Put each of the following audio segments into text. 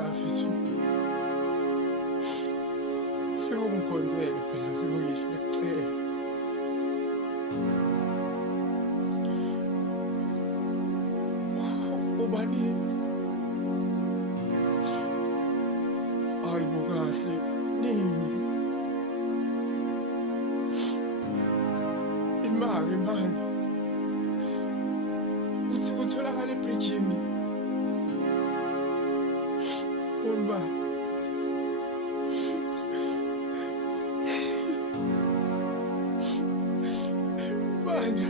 mfethu. Ufike ungikhonzele phela kulungile ngiyacela. Ubani? Hayi bo kahle. Nini? Imali mani. Uthi utholakala ebridgini. Umba. Mani.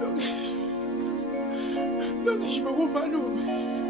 Look, look, ich warum malume.